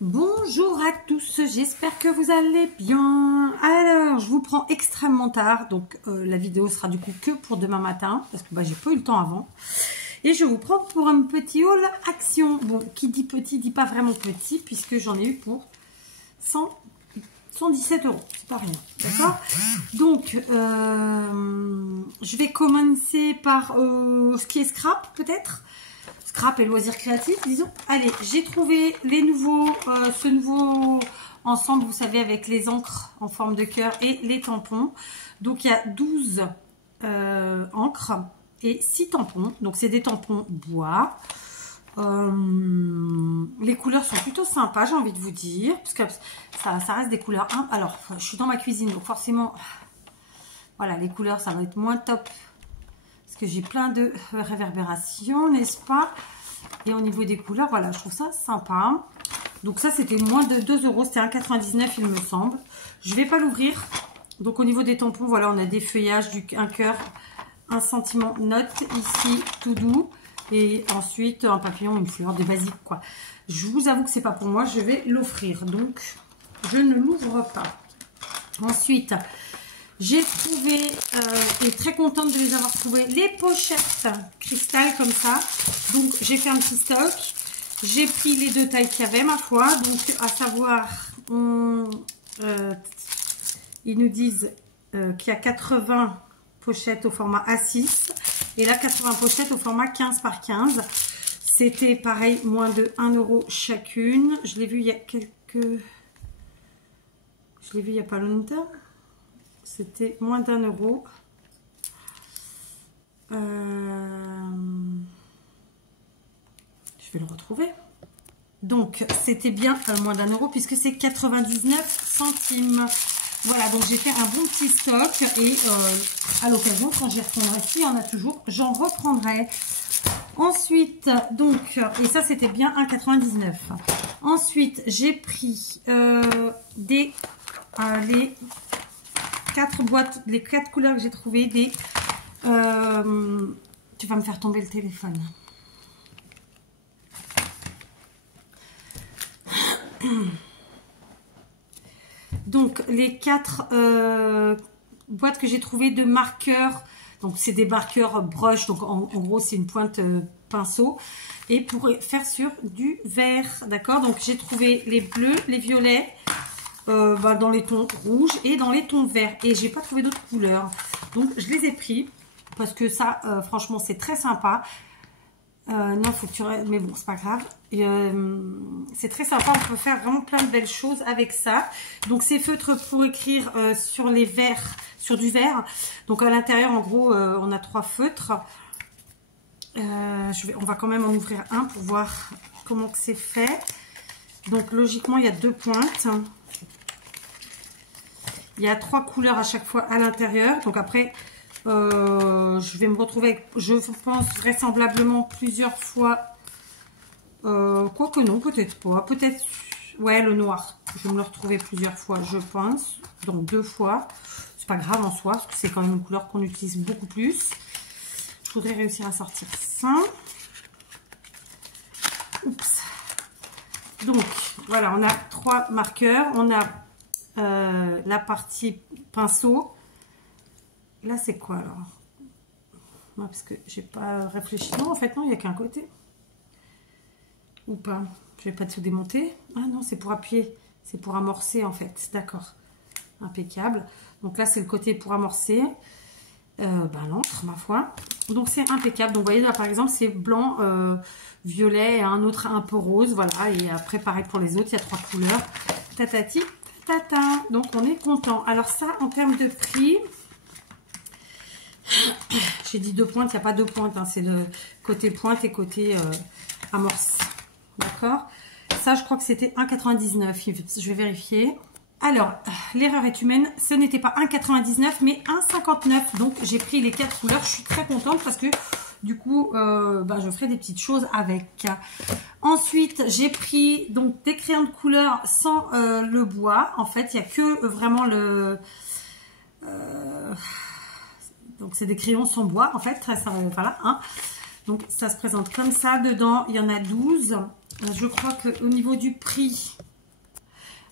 Bonjour à tous, j'espère que vous allez bien. Alors, je vous prends extrêmement tard, donc la vidéo sera du coup que pour demain matin, parce que j'ai pas eu le temps avant. Et je vous prends pour un petit haul action. Bon, qui dit petit, dit pas vraiment petit, puisque j'en ai eu pour 117 €, c'est pas rien, d'accord? Donc, je vais commencer par ce qui est scrap, peut-être. Scrap et loisirs créatifs, disons. Allez, j'ai trouvé les nouveaux, ce nouveau ensemble, vous savez, avec les encres en forme de cœur et les tampons. Donc, il y a 12 encres et 6 tampons. Donc, c'est des tampons bois. Les couleurs sont plutôt sympas, j'ai envie de vous dire, parce que ça reste des couleurs. Alors, je suis dans ma cuisine, donc forcément, voilà, les couleurs, ça va être moins top. Que j'ai plein de réverbérations, n'est-ce pas? Et au niveau des couleurs, voilà, je trouve ça sympa. Donc ça, c'était moins de 2 €, c'était 1,99 € il me semble. Je vais pas l'ouvrir. Donc au niveau des tampons, voilà, on a des feuillages, un cœur, un sentiment note ici, tout doux. Et ensuite, un papillon, une fleur, des basiques, quoi. Je vous avoue que c'est pas pour moi, je vais l'offrir. Donc, je ne l'ouvre pas. Ensuite, j'ai trouvé, et très contente de les avoir trouvées, les pochettes cristal comme ça. Donc, j'ai fait un petit stock. J'ai pris les deux tailles qu'il y avait, ma foi. Donc, à savoir, ils nous disent qu'il y a 80 pochettes au format A6. Et là, 80 pochettes au format 15 par 15. C'était pareil, moins de 1 € chacune. Je l'ai vu il y a quelques... Je l'ai vu il n'y a pas longtemps. C'était moins d'1 €. Je vais le retrouver. Donc, c'était bien moins d'1 € puisque c'est 99 centimes. Voilà, donc j'ai fait un bon petit stock. Et à l'occasion, quand j'y reprendrai, s'il y en a toujours, j'en reprendrai. Ensuite, donc, et ça c'était bien 1,99 €. Ensuite, j'ai pris les 4 boîtes, les 4 couleurs que j'ai trouvées, des... tu vas me faire tomber le téléphone. Donc, les 4 boîtes que j'ai trouvées de marqueurs. Donc, c'est des marqueurs brush. Donc, en gros, c'est une pointe pinceau. Et pour faire sur du vert. D'accord? Donc, j'ai trouvé les bleus, les violets. Dans les tons rouges et dans les tons verts, et j'ai pas trouvé d'autres couleurs, donc je les ai pris parce que ça franchement c'est très sympa. Non, faut que tu... mais bon, c'est pas grave. C'est très sympa, on peut faire vraiment plein de belles choses avec ça. Donc ces feutres pour écrire sur les verres, sur du verre. Donc à l'intérieur, en gros, on a 3 feutres. On va quand même en ouvrir un pour voir comment que c'est fait. Donc logiquement, il y a 2 pointes. Il y a 3 couleurs à chaque fois à l'intérieur. Donc après, je vais me retrouver avec, je pense, vraisemblablement plusieurs fois. Quoique non, peut-être pas. Peut-être, ouais, le noir. Je vais me le retrouver plusieurs fois, je pense. Donc 2 fois. C'est pas grave en soi, parce que c'est quand même une couleur qu'on utilise beaucoup plus. Je voudrais réussir à sortir ça. Oups. Donc, voilà, on a 3 marqueurs. On a la partie pinceau. Là, c'est quoi alors? Non, parce que j'ai pas réfléchi. Non, en fait, non, il n'y a qu'un côté. Ou pas? Je vais pas tout démonter. Ah non, c'est pour appuyer. C'est pour amorcer, en fait. D'accord. Impeccable. Donc là, c'est le côté pour amorcer. L'encre, ma foi. Donc, c'est impeccable. Donc, vous voyez, là, par exemple, c'est blanc, violet, et un autre un peu rose. Voilà. Et après, pareil pour les autres, il y a 3 couleurs. Tatati. Tata. Donc on est content. Alors ça, en termes de prix, j'ai dit 2 pointes, il n'y a pas 2 pointes, hein, c'est le côté pointe et côté amorce. D'accord? Ça, je crois que c'était 1,99 €. Je vais vérifier. Alors, l'erreur est humaine, ce n'était pas 1,99 € mais 1,59 €. Donc j'ai pris les 4 couleurs. Je suis très contente parce que du coup, je ferai des petites choses avec. Ensuite, j'ai pris donc des crayons de couleur sans le bois. En fait, il n'y a que vraiment le... donc, c'est des crayons sans bois, en fait. Voilà, hein. Donc, ça se présente comme ça. Dedans, il y en a 12. Je crois qu'au niveau du prix,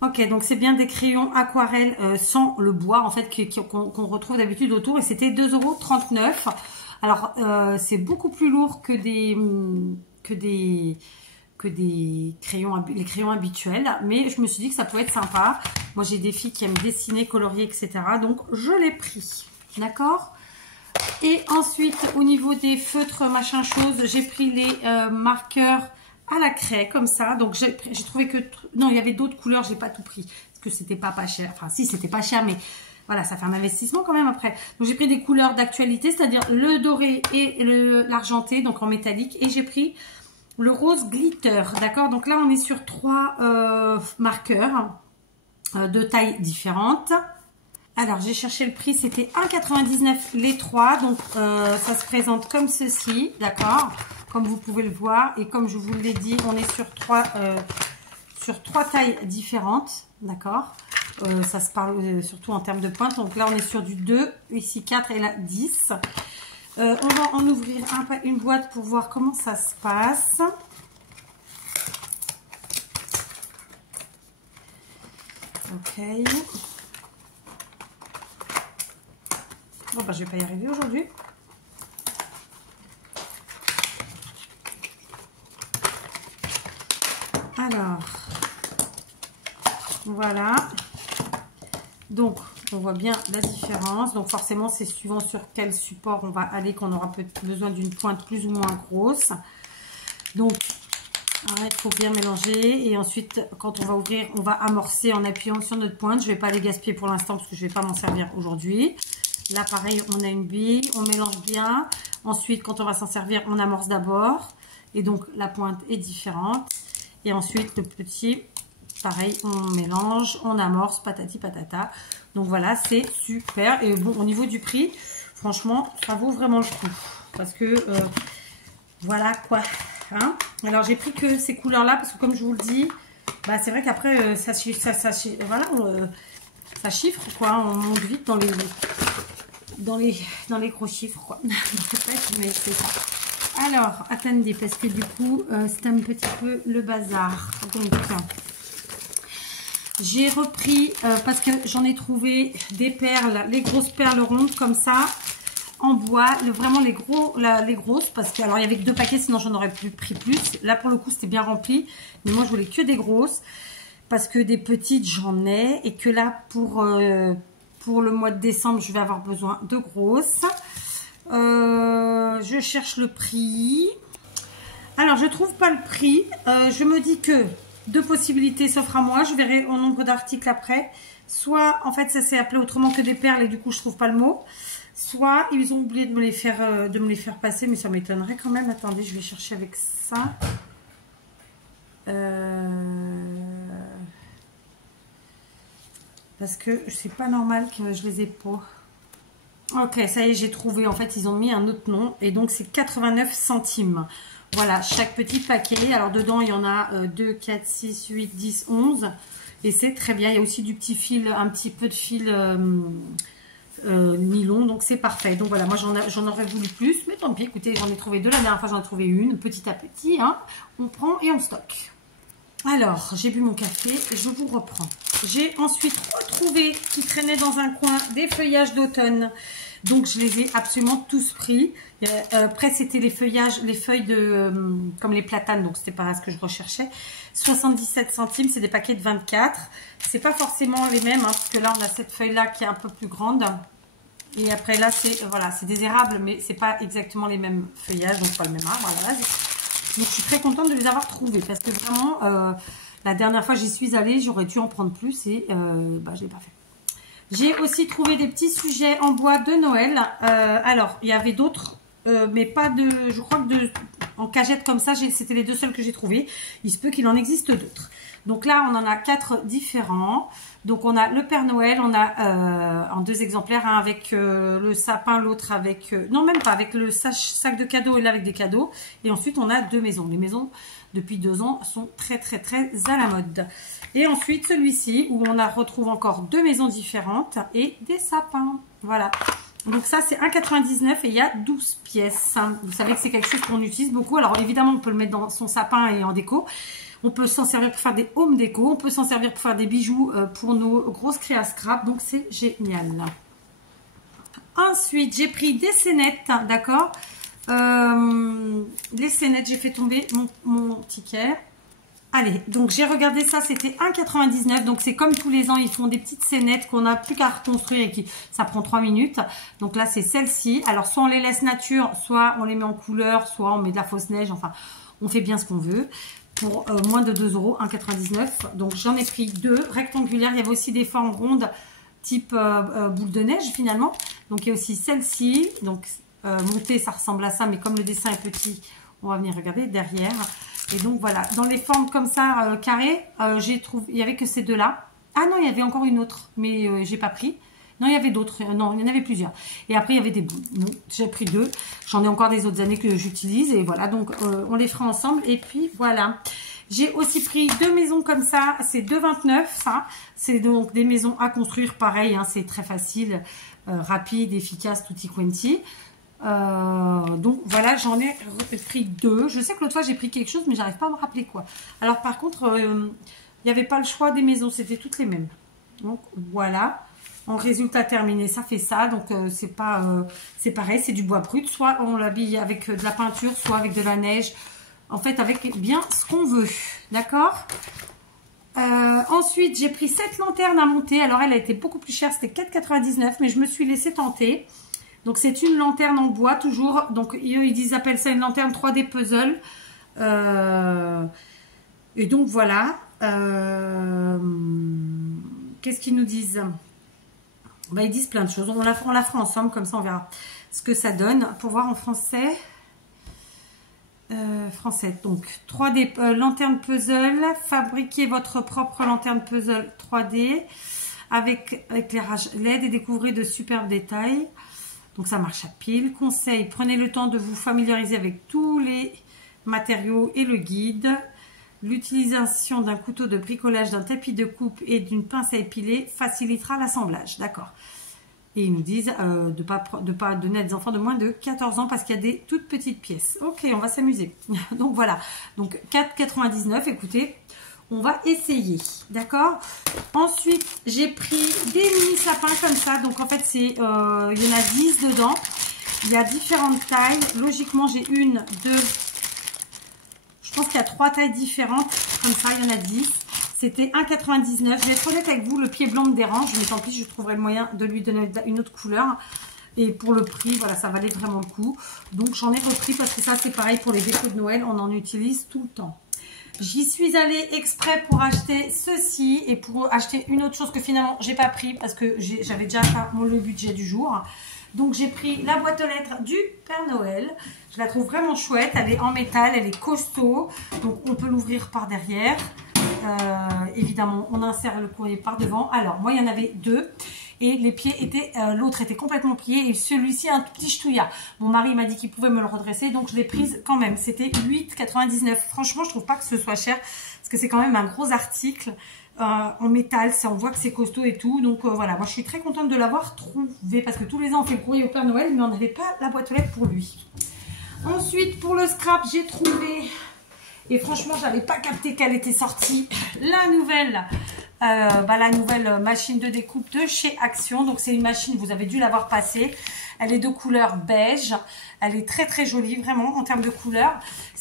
Ok, donc c'est bien des crayons aquarelle sans le bois, en fait, qu'on retrouve d'habitude autour. Et c'était 2,39 €. Alors, c'est beaucoup plus lourd que les crayons habituels. Mais je me suis dit que ça pouvait être sympa. Moi, j'ai des filles qui aiment dessiner, colorier, etc. Donc, je l'ai pris. D'accord? Et ensuite, au niveau des feutres, machin chose, j'ai pris les marqueurs à la craie, comme ça. Donc, j'ai trouvé que... Non, il y avait d'autres couleurs, j'ai pas tout pris. Parce que c'était pas cher. Enfin, si, c'était pas cher, mais voilà, ça fait un investissement quand même après. Donc, j'ai pris des couleurs d'actualité, c'est-à-dire le doré et l'argenté, donc en métallique. Et j'ai pris le rose glitter, d'accord? Donc là, on est sur 3 marqueurs de tailles différentes. Alors, j'ai cherché le prix, c'était 1,99 € les 3. Donc, ça se présente comme ceci, d'accord? Comme vous pouvez le voir. Et comme je vous l'ai dit, on est sur 3 tailles différentes, d'accord? Ça se parle surtout en termes de pointe. Donc là, on est sur du 2, ici 4 et là 10. On va en ouvrir une boîte pour voir comment ça se passe. Ok. Bon, bah, je vais pas y arriver aujourd'hui. Alors, voilà. Donc, on voit bien la différence. Donc, forcément, c'est suivant sur quel support on va aller qu'on aura peut-être besoin d'une pointe plus ou moins grosse. Donc, il faut bien mélanger. Et ensuite, quand on va ouvrir, on va amorcer en appuyant sur notre pointe. Je ne vais pas les gaspiller pour l'instant parce que je ne vais pas m'en servir aujourd'hui. Là, pareil, on a une bille. On mélange bien. Ensuite, quand on va s'en servir, on amorce d'abord. Et donc, la pointe est différente. Et ensuite, le petit, pareil, on mélange, on amorce, patati patata. Donc voilà, c'est super. Et bon, au niveau du prix, franchement, ça vaut vraiment le coup. Parce que, voilà quoi. Hein. Alors, j'ai pris que ces couleurs-là, parce que comme je vous le dis, bah, c'est vrai qu'après, ça chiffre, quoi. On monte vite dans les gros chiffres, quoi. Mais c'est ça. Alors, attendez, parce que du coup, c'est un petit peu le bazar. Donc, j'ai repris, parce que j'en ai trouvé des perles, les grosses perles rondes comme ça, en bois. Vraiment les grosses, parce que, alors, il y avait que 2 paquets, sinon j'en aurais pris plus. Là, pour le coup, c'était bien rempli. Mais moi, je voulais que des grosses, parce que des petites, j'en ai. Et que là, pour le mois de décembre, je vais avoir besoin de grosses. Je cherche le prix. Alors, je trouve pas le prix. Je me dis que 2 possibilités s'offrent à moi. Je verrai au nombre d'articles après. Soit, en fait, ça s'est appelé autrement que des perles et du coup, je trouve pas le mot. Soit, ils ont oublié de me les faire passer, mais ça m'étonnerait quand même. Attendez, je vais chercher avec ça. Parce que c'est pas normal que je les ai pas. Ok, ça y est, j'ai trouvé. En fait, ils ont mis un autre nom. Et donc, c'est 89 centimes. Voilà, chaque petit paquet. Alors, dedans, il y en a 2, 4, 6, 8, 10, 11. Et c'est très bien. Il y a aussi du petit fil, un petit peu de fil nylon. Donc, c'est parfait. Donc, voilà, moi, j'en aurais voulu plus. Mais tant pis, écoutez, j'en ai trouvé 2. La dernière fois, j'en ai trouvé une. Petit à petit, hein. On prend et on stocke. Alors, j'ai bu mon café. Je vous reprends. J'ai ensuite retrouvé, qui traînait dans un coin, des feuillages d'automne. Donc, je les ai absolument tous pris. Après, c'était les feuilles comme les platanes. Donc, c'était pas ce que je recherchais. 77 centimes, c'est des paquets de 24. C'est pas forcément les mêmes, hein, parce que là, on a cette feuille-là qui est un peu plus grande. Et après, là, c'est voilà, c'est des érables, mais c'est pas exactement les mêmes feuillages, donc pas le même arbre à la base. Donc, je suis très contente de les avoir trouvés, parce que vraiment... la dernière fois j'y suis allée, j'aurais dû en prendre plus et bah, je ne l'ai pas fait. J'ai aussi trouvé des petits sujets en bois de Noël. Alors, il y avait d'autres, mais pas de... Je crois que en cagette comme ça, c'était les 2 seuls que j'ai trouvés. Il se peut qu'il en existe d'autres. Donc là, on en a 4 différents. Donc, on a le Père Noël, on a en 2 exemplaires, un avec le sapin, l'autre avec... non, même pas, avec le sac de cadeaux et là avec des cadeaux. Et ensuite, on a 2 maisons. Les maisons... depuis 2 ans, sont très très très à la mode. Et ensuite, celui-ci, où on retrouve encore 2 maisons différentes et des sapins. Voilà. Donc ça, c'est 1,99 € et il y a 12 pièces. Vous savez que c'est quelque chose qu'on utilise beaucoup. Alors évidemment, on peut le mettre dans son sapin et en déco. On peut s'en servir pour faire des home déco. On peut s'en servir pour faire des bijoux pour nos grosses créas scrap. Donc, c'est génial. Ensuite, j'ai pris des scénettes, d'accord. Les scénettes, j'ai fait tomber mon ticket. Allez, donc j'ai regardé ça, c'était 1,99 €. Donc c'est comme tous les ans, ils font des petites scénettes qu'on n'a plus qu'à reconstruire et ça prend 3 minutes. Donc là, c'est celle-ci. Alors soit on les laisse nature, soit on les met en couleur, soit on met de la fausse neige. Enfin, on fait bien ce qu'on veut. Pour moins de 2 €, 1,99 €. Donc j'en ai pris 2 rectangulaires. Il y avait aussi des formes rondes, type boule de neige finalement. Donc il y a aussi celle-ci. Donc montée, ça ressemble à ça, mais comme le dessin est petit, on va venir regarder derrière. Et donc voilà, dans les formes comme ça, carrées, j'ai trouvé, il n'y avait que ces deux-là. Ah non, il y avait encore une autre, mais j'ai pas pris. Non, il y avait d'autres, non, il y en avait plusieurs. Et après, il y avait des boules. Bon, j'ai pris 2. J'en ai encore des autres années que j'utilise. Et voilà, donc on les fera ensemble. Et puis voilà. J'ai aussi pris 2 maisons comme ça. C'est 2,29 €, ça. C'est donc des maisons à construire, pareil, hein, c'est très facile, rapide, efficace, tutti quanti. Donc voilà, j'en ai pris 2. Je sais que l'autre fois j'ai pris quelque chose, mais j'arrive pas à me rappeler quoi. Alors par contre, il n'y avait pas le choix des maisons, c'était toutes les mêmes. Donc voilà, en résultat terminé, ça fait ça. Donc c'est pareil, c'est du bois brut. Soit on l'habille avec de la peinture, soit avec de la neige. En fait, avec bien ce qu'on veut, d'accord. Ensuite, j'ai pris cette lanterne à monter. Alors elle a été beaucoup plus chère, c'était 4,99 €, mais je me suis laissé tenter. Donc, c'est une lanterne en bois, toujours. Donc, ils appellent ça une lanterne 3D puzzle. Et donc, voilà. Qu'est-ce qu'ils nous disent? Ben, ils disent plein de choses. On la fera ensemble, comme ça, on verra ce que ça donne. Pour voir en français. Donc, 3D lanterne puzzle. Fabriquez votre propre lanterne puzzle 3D avec éclairage LED et découvrez de superbes détails. Donc ça marche à pile. Conseil, prenez le temps de vous familiariser avec tous les matériaux et le guide. L'utilisation d'un couteau de bricolage, d'un tapis de coupe et d'une pince à épiler facilitera l'assemblage. D'accord. Et ils nous disent de pas donner à des enfants de moins de 14 ans parce qu'il y a des toutes petites pièces. Ok, on va s'amuser. Donc voilà. Donc 4,99 €, écoutez. On va essayer, d'accord. Ensuite, j'ai pris des mini sapins comme ça. Donc, en fait, il y en a 10 dedans. Il y a différentes tailles. Logiquement, j'ai 1, 2. Je pense qu'il y a 3 tailles différentes. Comme ça, il y en a 10. C'était 1,99 €. Je vais être honnête avec vous, le pied blanc me dérange. Mais tant pis, je trouverai le moyen de lui donner une autre couleur. Et pour le prix, voilà, ça valait vraiment le coup. Donc, j'en ai repris parce que ça, c'est pareil pour les décos de Noël. On en utilise tout le temps. J'y suis allée exprès pour acheter ceci et pour acheter une autre chose que finalement j'ai pas pris parce que j'avais déjà atteint le budget du jour. Donc j'ai pris la boîte aux lettres du Père Noël. Je la trouve vraiment chouette. Elle est en métal, elle est costaud. Donc on peut l'ouvrir par derrière. Évidemment, on insère le courrier par devant. Alors moi il y en avait 2. Et les pieds étaient, l'autre était complètement plié et celui-ci un tout petit ch'touilla. Mon mari m'a dit qu'il pouvait me le redresser, donc je l'ai prise quand même. C'était 8,99 €. Franchement, je trouve pas que ce soit cher parce que c'est quand même un gros article en métal. On voit que c'est costaud et tout. Donc voilà, moi je suis très contente de l'avoir trouvé parce que tous les ans on fait le courrier au Père Noël, mais on n'avait pas la boîte aux lettres pour lui. Ensuite, pour le scrap, j'ai trouvé, et franchement, j'avais pas capté qu'elle était sortie, la nouvelle machine de découpe de chez Action. Donc c'est une machine, vous avez dû l'avoir passée. Elle est de couleur beige. Elle est très très jolie, vraiment, en termes de couleur.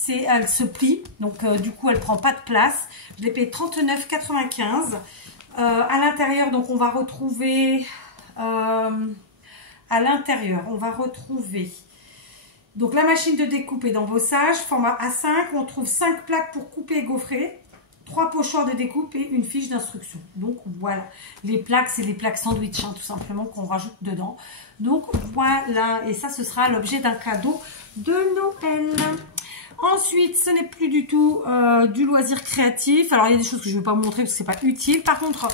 Elle se plie, donc du coup, elle prend pas de place. Je l'ai payé 39,95 €. À l'intérieur, donc on va retrouver... à l'intérieur, on va retrouver... Donc la machine de découpe et d'embossage, format A5. On trouve 5 plaques pour couper et gaufrer. 3 pochoirs de découpe et une fiche d'instruction. Donc voilà, les plaques, c'est des plaques sandwich, hein, tout simplement, qu'on rajoute dedans. Donc voilà, et ça, ce sera l'objet d'un cadeau de Noël. Ensuite, ce n'est plus du tout du loisir créatif. Alors, il y a des choses que je ne vais pas vous montrer parce que c'est pas utile. Par contre,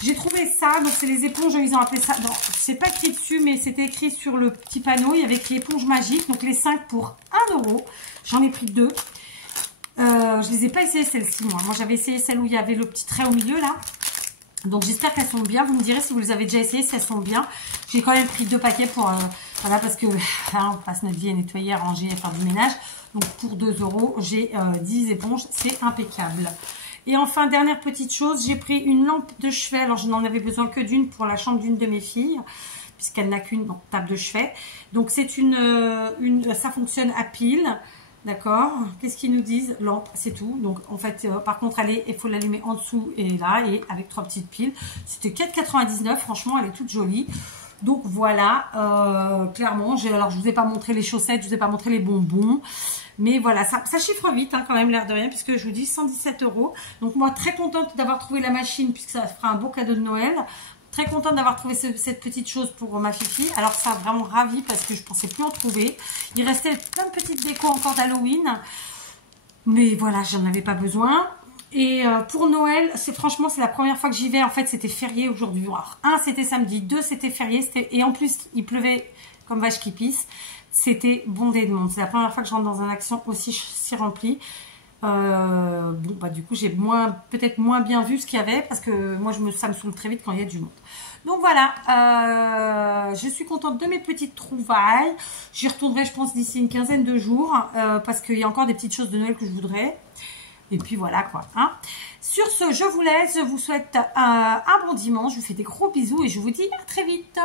j'ai trouvé ça. Donc, c'est les éponges, ils ont appelé ça. Non, c'est pas écrit dessus, mais c'était écrit sur le petit panneau. Il y avait écrit éponge magique. Donc, les 5 pour 1 €. J'en ai pris 2. Je les ai pas essayé celles-ci, moi. Moi, j'avais essayé celle où il y avait le petit trait au milieu, là. Donc j'espère qu'elles sont bien. Vous me direz si vous les avez déjà essayées, si elles sont bien. J'ai quand même pris 2 paquets pour voilà, parce que on passe notre vie à nettoyer, à ranger, à faire du ménage. Donc pour 2 €, j'ai 10 éponges, c'est impeccable. Et enfin, dernière petite chose, j'ai pris une lampe de chevet. Alors je n'en avais besoin que d'une pour la chambre d'une de mes filles, puisqu'elle n'a qu'une table de chevet. Donc c'est ça fonctionne à pile. D'accord. Qu'est-ce qu'ils nous disent? Lampe, c'est tout. Donc en fait, par contre, il faut l'allumer en dessous et là, et avec 3 petites piles. C'était 4,99 €. Franchement, elle est toute jolie. Donc voilà, clairement, alors je vous ai pas montré les chaussettes, je vous ai pas montré les bonbons. Mais voilà, ça chiffre vite hein, quand même, l'air de rien, puisque je vous dis 117 €. Donc moi, très contente d'avoir trouvé la machine, puisque ça fera un beau cadeau de Noël. Très contente d'avoir trouvé cette petite chose pour ma fifi. Alors ça, vraiment ravie parce que je pensais plus en trouver. Il restait plein de petites décos encore d'Halloween. Mais voilà, j'en avais pas besoin. Et pour Noël, franchement, c'est la première fois que j'y vais. En fait, c'était férié aujourd'hui. Alors, 1, c'était samedi. 2, c'était férié. Et en plus, il pleuvait comme vache qui pisse. C'était bondé de monde. C'est la première fois que je rentre dans un action aussi si rempli. Bon, bah du coup, j'ai peut-être moins bien vu ce qu'il y avait parce que moi, ça me saoule très vite quand il y a du monde. Donc voilà, je suis contente de mes petites trouvailles. J'y retournerai, je pense, d'ici une quinzaine de jours parce qu'il y a encore des petites choses de Noël que je voudrais. Et puis voilà quoi. Hein. Sur ce, je vous laisse. Je vous souhaite un bon dimanche. Je vous fais des gros bisous et je vous dis à très vite.